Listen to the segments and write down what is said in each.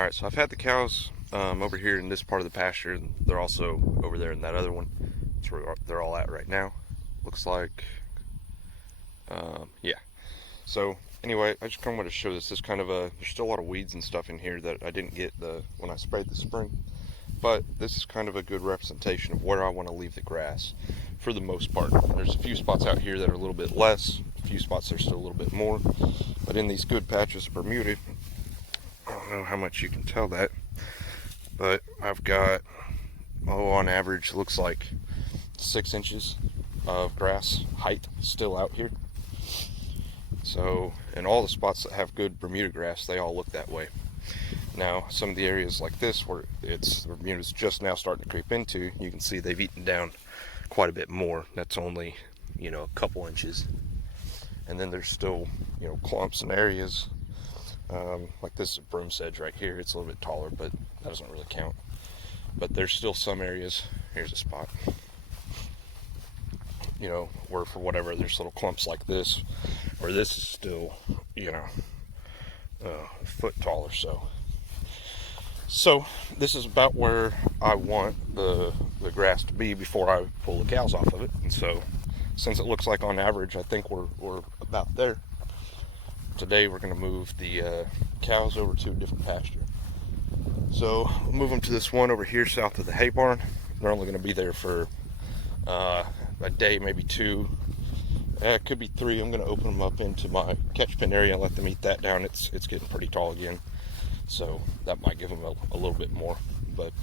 Alright, so I've had the cows over here in this part of the pasture, and they're also over there in that other one. That's where they're all at right now. Looks like, yeah. So anyway, I just kind of wanted to show this. This kind of there's still a lot of weeds and stuff in here that I didn't get when I sprayed this spring. But this is kind of a good representation of where I want to leave the grass for the most part. There's a few spots out here that are a little bit less, a few spots that are still a little bit more. But in these good patches of Bermuda, I don't know how much you can tell that, but I've got, on average, looks like 6 inches of grass height still out here. So, in all the spots that have good Bermuda grass, they all look that way. Now, some of the areas like this, where Bermuda's just now starting to creep into, you can see they've eaten down quite a bit more. That's only, a couple inches. And then there's still, clumps and areas. Like this is a broom sedge right here. It's a little bit taller, but that doesn't really count. But there's still some areas. Here's a spot. Where for whatever, there's little clumps like this, where this is still, a foot tall or so. So this is about where I want the grass to be before I pull the cows off of it. And so, since it looks like on average, I think we're about there. Today we're going to move the cows over to a different pasture. So we'll move them to this one over here south of the hay barn. They're only going to be there for a day, maybe 2. It could be 3. I'm going to open them up into my catch pen area and let them eat that down. It's getting pretty tall again, so that might give them a little bit more. But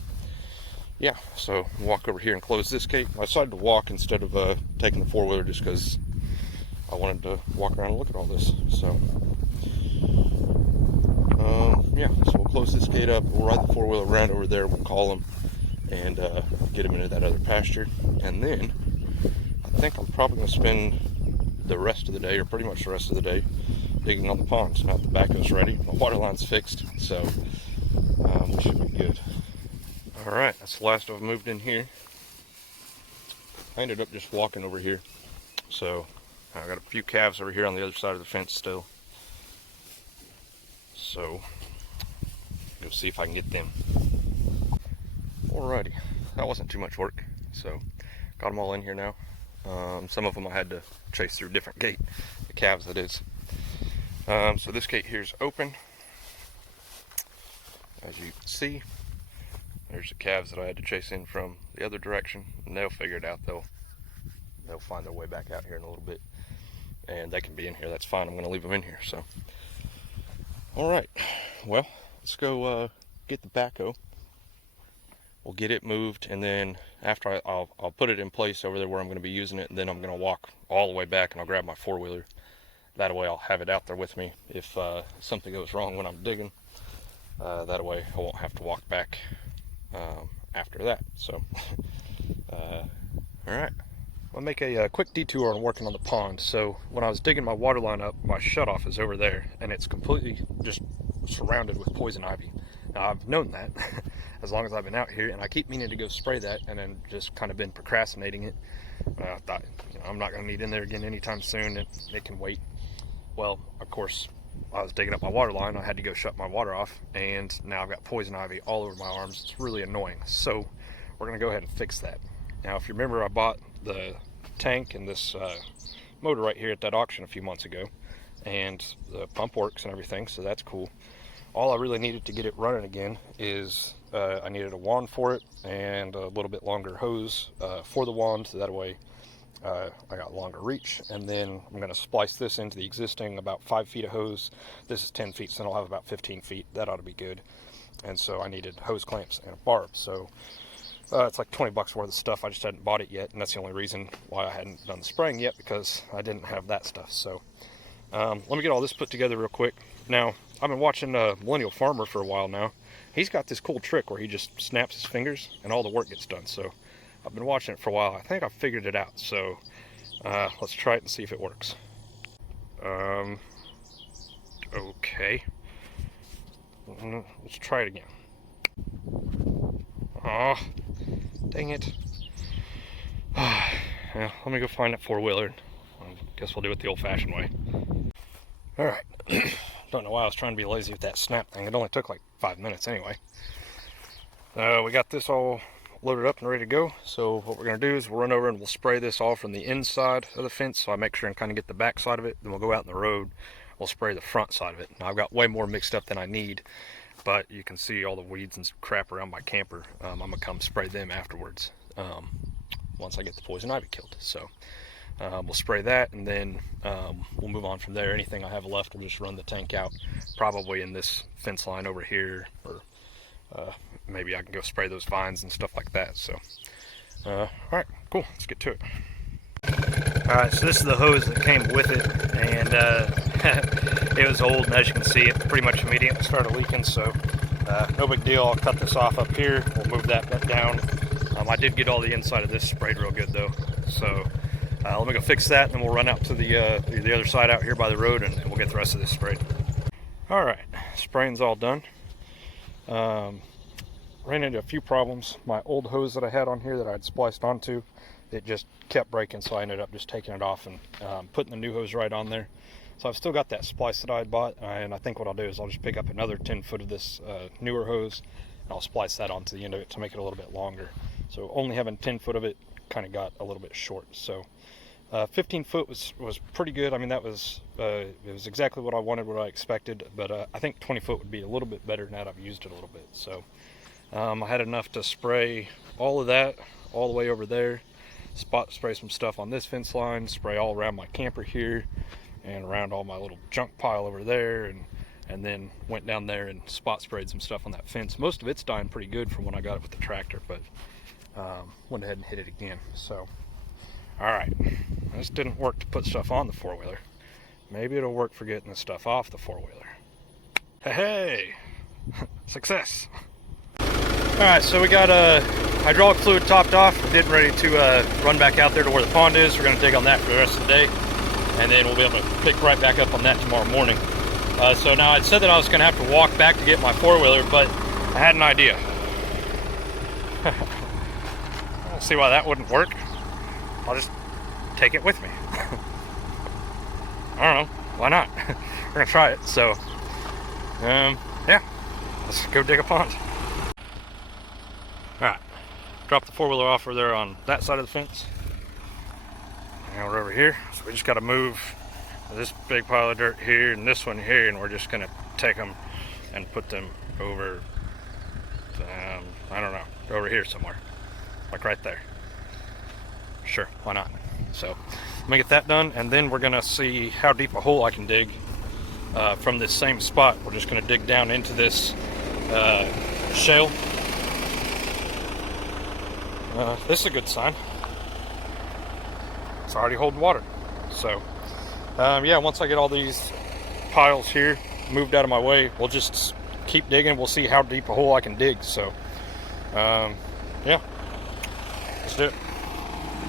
yeah, so walk over here and close this gate. I decided to walk instead of taking the 4-wheeler just because I wanted to walk around and look at all this. So yeah, so we'll close this gate up. We'll ride the 4-wheeler around over there. We'll call them and get them into that other pasture. And then I think I'm probably going to spend the rest of the day, or pretty much the rest of the day, digging on the pond. Now the backhoe's ready, my water line's fixed, so we should be good. Alright, that's the last I've moved in here. I ended up just walking over here. So I got a few calves over here on the other side of the fence still. So go see if I can get them. Alrighty, that wasn't too much work. So got them all in here now. Some of them I had to chase through a different gate, the calves that is. So this gate here is open. As you can see, there's the calves that I had to chase in from the other direction, and they'll figure it out. They'll find their way back out here in a little bit, and they can be in here. That's fine. I'm going to leave them in here. So, all right. Well, let's go get the backhoe. We'll get it moved, and then after I'll put it in place over there where I'm going to be using it, and then I'm going to walk all the way back and I'll grab my 4-wheeler. That way I'll have it out there with me if something goes wrong when I'm digging. That way I won't have to walk back after that. So, all right. I'll make a quick detour on working on the pond. So when I was digging my water line up, my shutoff is over there, and it's completely just surrounded with poison ivy. Now, I've known that as long as I've been out here, and I keep meaning to go spray that, and then just kind of been procrastinating it. I thought, I'm not going to need in there again anytime soon. It can wait. Well, of course, I was digging up my water line. I had to go shut my water off, and now I've got poison ivy all over my arms. It's really annoying. So we're going to go ahead and fix that. Now, if you remember, I bought the tank and this motor right here at that auction a few months ago, and the pump works and everything, so that's cool. All I really needed to get it running again is I needed a wand for it and a little bit longer hose for the wand, so that way I got longer reach. And then I'm going to splice this into the existing about 5 feet of hose. This is 10 feet, so then I'll have about 15 feet. That ought to be good. And so I needed hose clamps and a barb. So it's like 20 bucks worth of stuff. I just hadn't bought it yet, and that's the only reason why I hadn't done the spraying yet, because I didn't have that stuff. So let me get all this put together real quick. Now, I've been watching Millennial Farmer for a while now. He's got this cool trick where he just snaps his fingers and all the work gets done. So I've been watching it for a while. I think I figured it out. So let's try it and see if it works. Okay. Let's try it again. Oh, dang it. Well, let me go find that 4-wheeler. I guess we'll do it the old-fashioned way. Alright. Don't know why I was trying to be lazy with that snap thing. It only took like 5 minutes anyway. We got this all loaded up and ready to go. So what we're going to do is we'll run over and we'll spray this all from the inside of the fence, so I make sure and kind of get the back side of it. Then we'll go out in the road, we'll spray the front side of it. Now I've got way more mixed up than I need, but you can see all the weeds and crap around my camper. I'm going to come spray them afterwards, once I get the poison ivy killed. So we'll spray that, and then we'll move on from there. Anything I have left, we'll just run the tank out, probably in this fence line over here, or maybe I can go spray those vines and stuff like that. So all right, cool, let's get to it. All right, so this is the hose that came with it, and it was old, and as you can see, it pretty much immediately started leaking. So no big deal. I'll cut this off up here, we'll move that down. I did get all the inside of this sprayed real good though, so let me go fix that, and then we'll run out to the other side out here by the road, and we'll get the rest of this sprayed. All right, spraying's all done. Ran into a few problems. My old hose that I had on here that I had spliced onto, it just kept breaking, so I ended up just taking it off and putting the new hose right on there. So I've still got that splice that I had bought, and I think what I'll do is I'll just pick up another 10 foot of this newer hose, and I'll splice that onto the end of it to make it a little bit longer. So only having 10 foot of it kind of got a little bit short. So 15 foot was pretty good. I mean, that was it was exactly what I wanted, what I expected, but I think 20 foot would be a little bit better now that I've used it a little bit. So I had enough to spray all of that all the way over there, spray some stuff on this fence line, spray all around my camper here, and around all my little junk pile over there, and then went down there and spot sprayed some stuff on that fence. Most of it's dying pretty good from when I got it with the tractor, but went ahead and hit it again. So all right, this didn't work to put stuff on the four-wheeler. Maybe it'll work for getting the stuff off the four-wheeler. Hey, success. All right, so we got hydraulic fluid topped off. We're getting ready to run back out there to where the pond is. We're gonna dig on that for the rest of the day, and then we'll be able to pick right back up on that tomorrow morning. So now I'd said that I was gonna have to walk back to get my four-wheeler, but I had an idea. See why that wouldn't work? I'll just take it with me. I don't know, why not? We're gonna try it. So yeah, let's go dig a pond. All right, drop the four-wheeler off over there on that side of the fence. Now we're over here, so we just got to move this big pile of dirt here and this one here, and we're just gonna take them and put them over, I don't know, over here somewhere, like right there. Sure, why not? So let me get that done, and then we're gonna see how deep a hole I can dig from this same spot. We're just gonna dig down into this shale. This is a good sign. It's already holding water. So yeah, once I get all these piles here moved out of my way, we'll just keep digging. We'll see how deep a hole I can dig. So yeah, let's do it.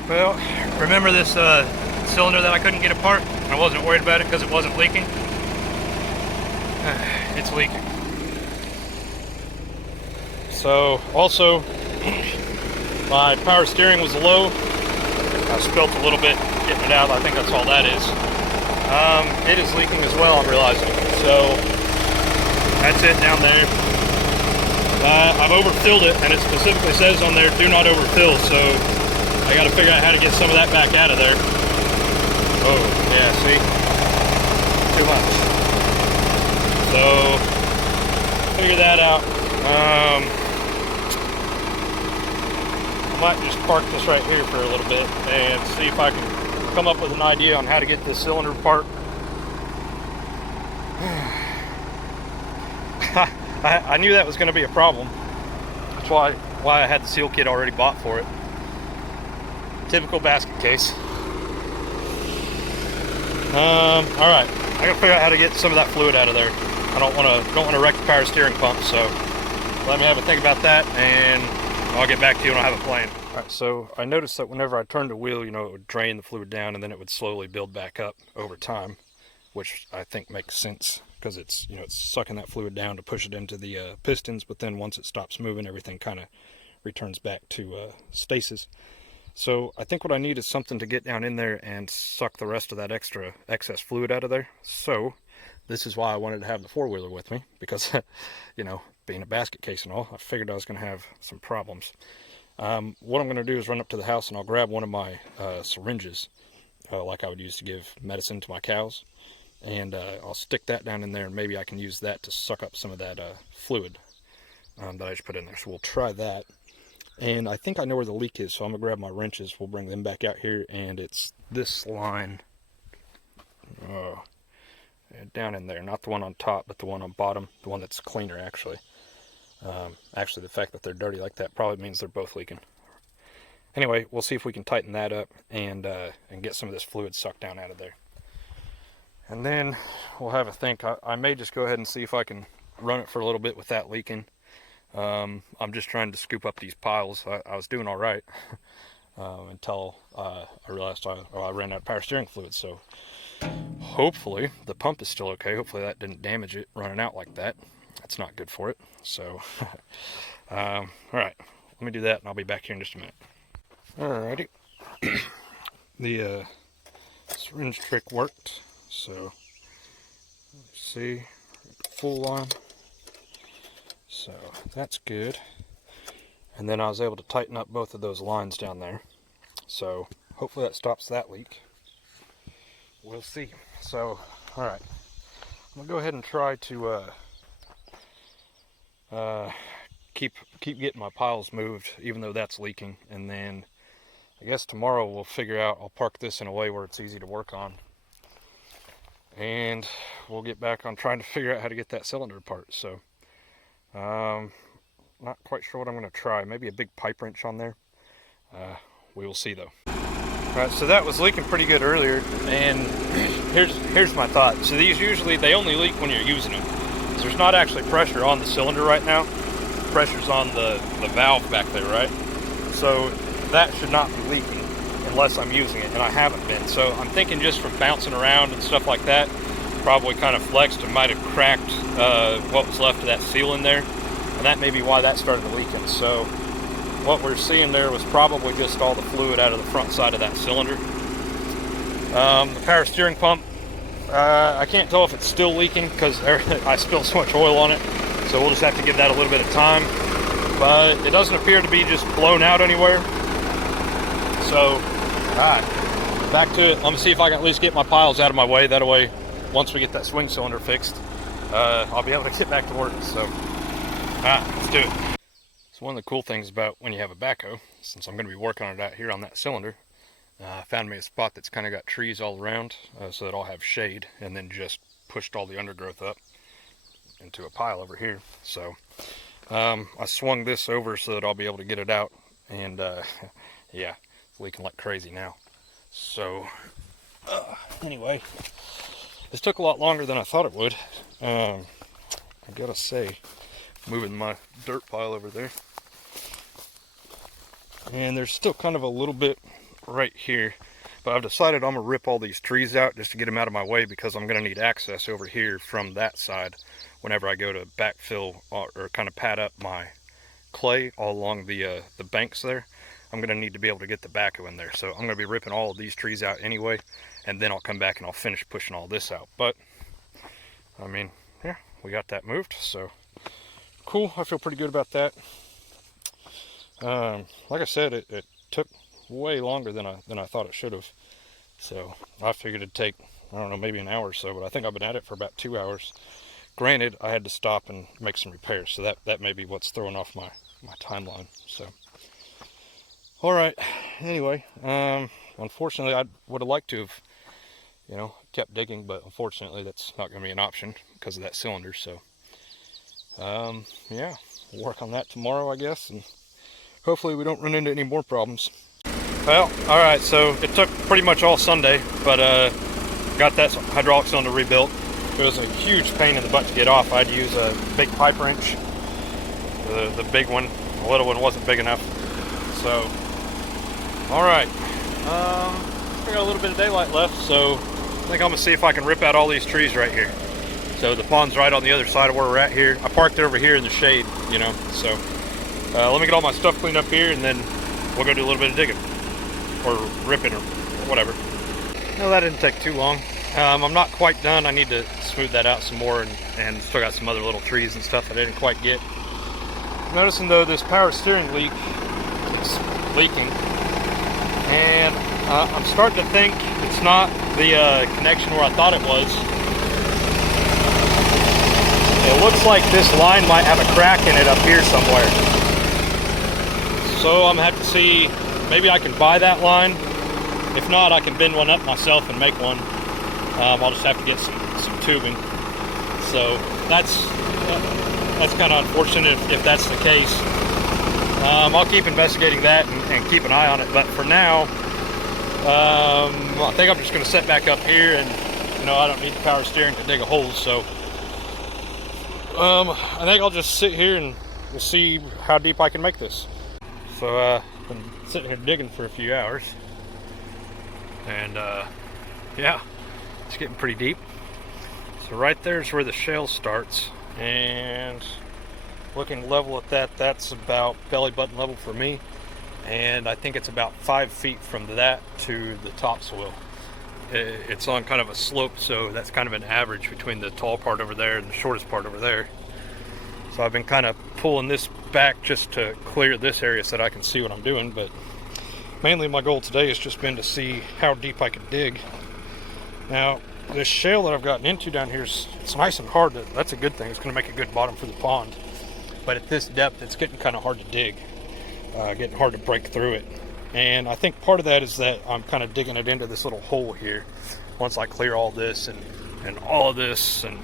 Well, remember this cylinder that I couldn't get apart? I wasn't worried about it because it wasn't leaking. It's leaking. So also, my power steering was low. I spilt a little bit getting it out. I think that's all that is. It is leaking as well, I'm realizing. So that's it down there. I've overfilled it, and it specifically says on there, do not overfill. So I got to figure out how to get some of that back out of there. Oh, yeah, see? Too much. So, figure that out. I might just park this right here for a little bit and see if I can come up with an idea on how to get this cylinder apart. I knew that was going to be a problem. That's why I had the seal kit already bought for it. Typical basket case. All right, I gotta figure out how to get some of that fluid out of there. I don't want to wreck the power steering pump, so let me have a think about that, and I'll get back to you when I have a plan. All right, so I noticed that whenever I turned the wheel, you know, it would drain the fluid down, and then it would slowly build back up over time, which I think makes sense because it's, you know, it's sucking that fluid down to push it into the pistons, but then once it stops moving, everything kind of returns back to stasis. So I think what I need is something to get down in there and suck the rest of that excess fluid out of there. So this is why I wanted to have the four-wheeler with me, because, you know, being a basket case and all, I figured I was going to have some problems. What I'm going to do is run up to the house and I'll grab one of my syringes, like I would use to give medicine to my cows, and I'll stick that down in there, and maybe I can use that to suck up some of that fluid that I just put in there. So we'll try that. And I think I know where the leak is, so I'm going to grab my wrenches. We'll bring them back out here, and it's this line down in there. Not the one on top, but the one on bottom, the one that's cleaner, actually. Actually, the fact that they're dirty like that probably means they're both leaking. Anyway, we'll see if we can tighten that up and get some of this fluid sucked down out of there. And then we'll have a think. I may just go ahead and see if I can run it for a little bit with that leaking. I'm just trying to scoop up these piles. I was doing all right until I realized I ran out of power steering fluid. So hopefully the pump is still okay. Hopefully that didn't damage it running out like that. That's not good for it. So, all right, let me do that, and I'll be back here in just a minute. Alrighty, the syringe trick worked. So let's see, full line. So that's good. And then I was able to tighten up both of those lines down there. So hopefully that stops that leak. We'll see. So, all right, I'm gonna go ahead and try to keep getting my piles moved, even though that's leaking. And then I guess tomorrow we'll figure out, I'll park this in a way where it's easy to work on. And we'll get back on trying to figure out how to get that cylinder apart. So, not quite sure what I'm going to try. Maybe a big pipe wrench on there. We will see though. Alright, so that was leaking pretty good earlier, and here's my thought. So these usually, they only leak when you're using them. So there's not actually pressure on the cylinder right now. Pressure's on the valve back there, right? So that should not be leaking unless I'm using it, and I haven't been. So I'm thinking just from bouncing around and stuff like that, probably kind of flexed and might have cracked what was left of that seal in there, and that may be why that started leaking. So what we're seeing there was probably just all the fluid out of the front side of that cylinder. The power steering pump, I can't tell if it's still leaking because I spilled so much oil on it, so we'll just have to give that a little bit of time. But it doesn't appear to be just blown out anywhere. So, alright, back to it. Let me see if I can at least get my piles out of my way. That way, once we get that swing cylinder fixed, I'll be able to get back to work. So, alright, let's do it. So one of the cool things about when you have a backhoe, since I'm going to be working on it out here on that cylinder, I found me a spot that's kind of got trees all around, so that I'll have shade, and then just pushed all the undergrowth up into a pile over here. So I swung this over so that I'll be able to get it out, and yeah, it's leaking like crazy now. So anyway, this took a lot longer than I thought it would. I gotta say, moving my dirt pile over there, and there's still kind of a little bit right here, but I've decided I'm gonna rip all these trees out just to get them out of my way, because I'm gonna need access over here from that side whenever I go to backfill or kind of pad up my clay all along the banks there. I'm gonna need to be able to get the backhoe in there, so I'm gonna be ripping all of these trees out anyway, and then I'll come back and I'll finish pushing all this out. But I mean, yeah, we got that moved, so cool. I feel pretty good about that. Like I said, it took way longer than I thought it should have. So I figured it'd take, I don't know, maybe an hour or so, but I think I've been at it for about 2 hours. Granted, I had to stop and make some repairs, so that may be what's throwing off my timeline. So, all right. Anyway, unfortunately, I would have liked to have, you know, kept digging, but unfortunately, that's not going to be an option because of that cylinder. So, yeah, we'll work on that tomorrow, I guess, and hopefully we don't run into any more problems. Well, all right, so it took pretty much all Sunday, but got that hydraulic cylinder rebuilt. It was a huge pain in the butt to get off. I had to use a big pipe wrench, the big one. The little one wasn't big enough. So, all right, we got a little bit of daylight left, so I think I'm gonna see if I can rip out all these trees right here. So the pond's right on the other side of where we're at here. I parked it over here in the shade, you know, so let me get all my stuff cleaned up here, and then we'll go do a little bit of digging, or ripping, or whatever. No, that didn't take too long. I'm not quite done. I need to smooth that out some more, and still got some other little trees and stuff that I didn't quite get. Noticing though this power steering leak is leaking, and I'm starting to think it's not the connection where I thought it was. It looks like this line might have a crack in it up here somewhere. So I'm gonna have to see, maybe I can buy that line. If not, I can bend one up myself and make one. I'll just have to get some tubing. So that's kind of unfortunate if that's the case. I'll keep investigating that and keep an eye on it. But for now, I think I'm just going to set back up here, and I don't need the power steering to dig a hole. So I think I'll just sit here and we'll see how deep I can make this. So I've been sitting here digging for a few hours, and yeah, it's getting pretty deep. So right there's where the shale starts, and looking level at that, that's about belly button level for me, and I think it's about 5 feet from that to the topsoil. It's on kind of a slope, so that's kind of an average between the tall part over there and the shortest part over there. So I've been kind of pulling this back just to clear this area so that I can see what I'm doing, but mainly my goal today has just been to see how deep I can dig. Now, this shale that I've gotten into down here, it's nice and hard. That's a good thing. It's going to make a good bottom for the pond. But at this depth, it's getting kind of hard to dig, getting hard to break through it. And I think part of that is that I'm kind of digging it into this little hole here. Once I clear all this and all of this and,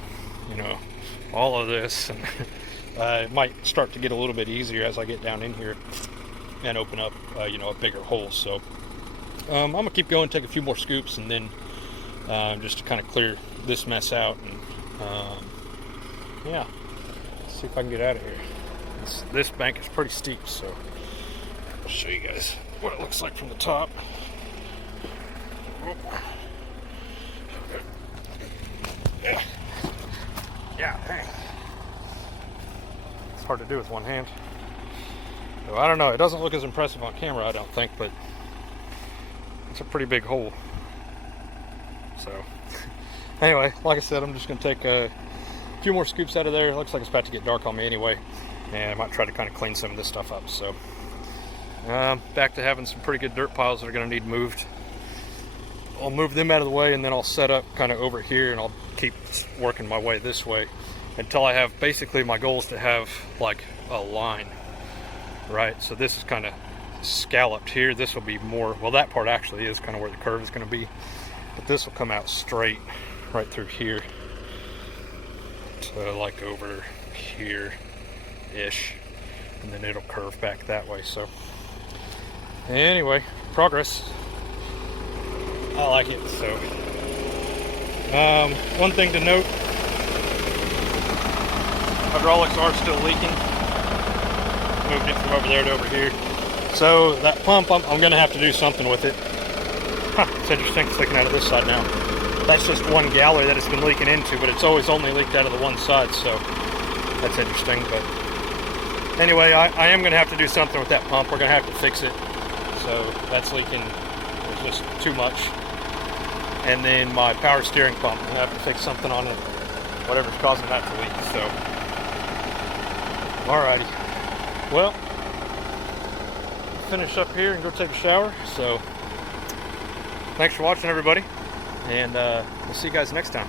all of this, and it might start to get a little bit easier as I get down in here and open up, a bigger hole. So I'm going to keep going, take a few more scoops, and then just to kind of clear this mess out, and yeah, let's see if I can get out of here. This bank is pretty steep, so I'll show you guys what it looks like from the top. Yeah, dang. It's hard to do with one hand. So I don't know, it doesn't look as impressive on camera, I don't think, but it's a pretty big hole. So anyway, like I said, I'm just going to take a few more scoops out of there. It looks like it's about to get dark on me anyway, and I might try to kind of clean some of this stuff up. So back to having some pretty good dirt piles that are going to need moved. I'll move them out of the way, and then I'll set up kind of over here, and I'll keep working my way this way until I have, basically my goal is to have like a line, right? So this is kind of scalloped here. This will be more, well, that part actually is kind of where the curve is going to be. But this will come out straight right through here to like over here-ish, and then it'll curve back that way. So anyway, progress. I like it. So one thing to note, hydraulics are still leaking. Moved it from over there to over here. So that pump, I'm going to have to do something with it. It's interesting, it's leaking out of this side now. That's just one gallery that it's been leaking into, but it's always only leaked out of the one side, so that's interesting. But anyway, I am going to have to do something with that pump. We're going to have to fix it. So that's leaking, there's just too much. And then my power steering pump, I'm going to have to fix something on it, whatever's causing that to leak. So, alrighty. Well, finish up here and go take a shower. So thanks for watching, everybody, and we'll see you guys next time.